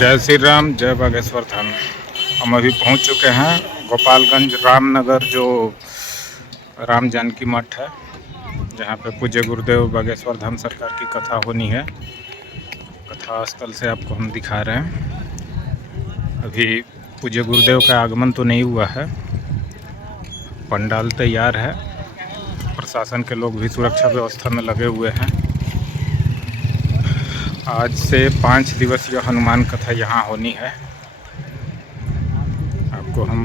जय श्री राम, जय बागेश्वर धाम। हम अभी पहुंच चुके हैं गोपालगंज रामनगर, जो राम जानकी मठ है, जहां पे पूज्य गुरुदेव बागेश्वर धाम सरकार की कथा होनी है। कथा स्थल से आपको हम दिखा रहे हैं। अभी पूज्य गुरुदेव का आगमन तो नहीं हुआ है, पंडाल तैयार है, प्रशासन के लोग भी सुरक्षा व्यवस्था में लगे हुए हैं। आज से 5 दिवसीय हनुमान कथा यहाँ होनी है। आपको हम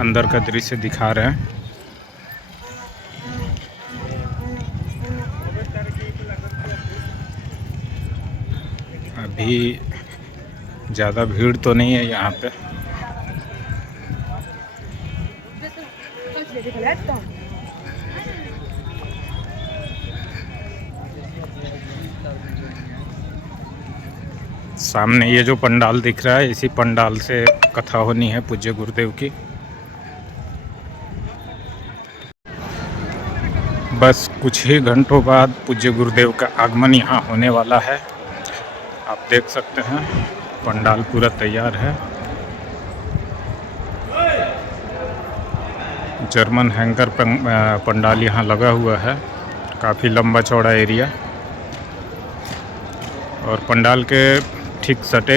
अंदर का दृश्य दिखा रहे हैं। अभी ज़्यादा भीड़ तो नहीं है यहाँ पे। सामने ये जो पंडाल दिख रहा है, इसी पंडाल से कथा होनी है पूज्य गुरुदेव की। बस कुछ ही घंटों बाद पूज्य गुरुदेव का आगमन यहाँ होने वाला है। आप देख सकते हैं पंडाल पूरा तैयार है। जर्मन हैंगर पंडाल यहाँ लगा हुआ है, काफ़ी लंबा चौड़ा एरिया। और पंडाल के ठीक सटे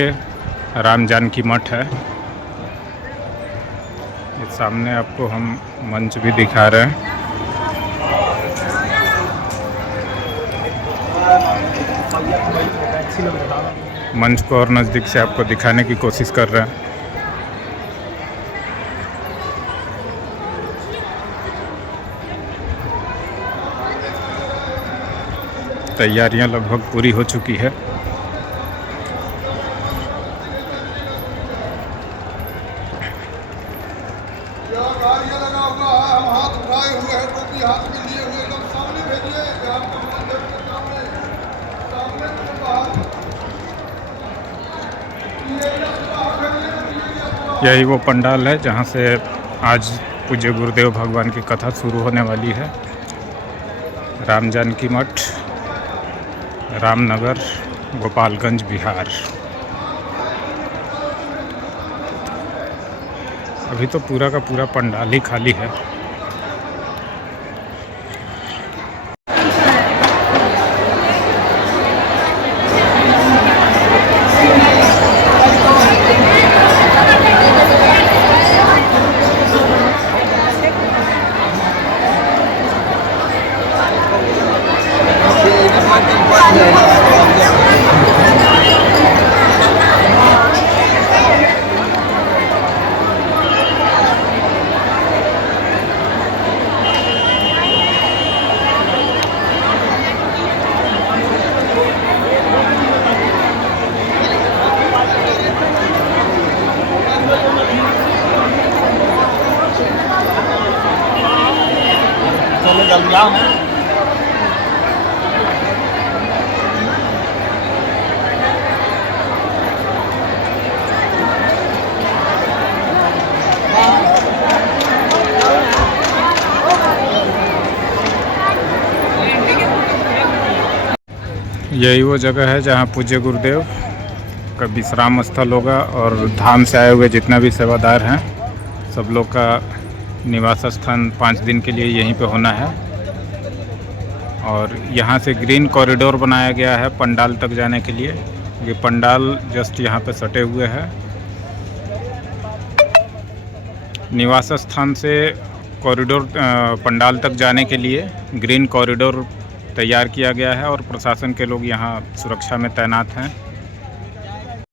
राम जानकी मठ है। इस सामने आपको हम मंच भी दिखा रहे हैं। मंच को और नज़दीक से आपको दिखाने की कोशिश कर रहे हैं। तैयारियां लगभग पूरी हो चुकी है। यही वो पंडाल है जहाँ से आज पूज्य गुरुदेव भगवान की कथा शुरू होने वाली है। राम जानकी मठ, रामनगर, गोपालगंज, बिहार। अभी तो पूरा का पूरा पंडाल ही खाली है। यही वो जगह है जहाँ पूज्य गुरुदेव का विश्राम स्थल होगा और धाम से आए हुए जितना भी सेवादार हैं, सब लोग का निवास स्थान 5 दिन के लिए यहीं पे होना है। और यहाँ से ग्रीन कॉरिडोर बनाया गया है पंडाल तक जाने के लिए। ये पंडाल जस्ट यहाँ पे सटे हुए हैं। निवास स्थान से कॉरिडोर पंडाल तक जाने के लिए ग्रीन कॉरिडोर तैयार किया गया है और प्रशासन के लोग यहाँ सुरक्षा में तैनात हैं।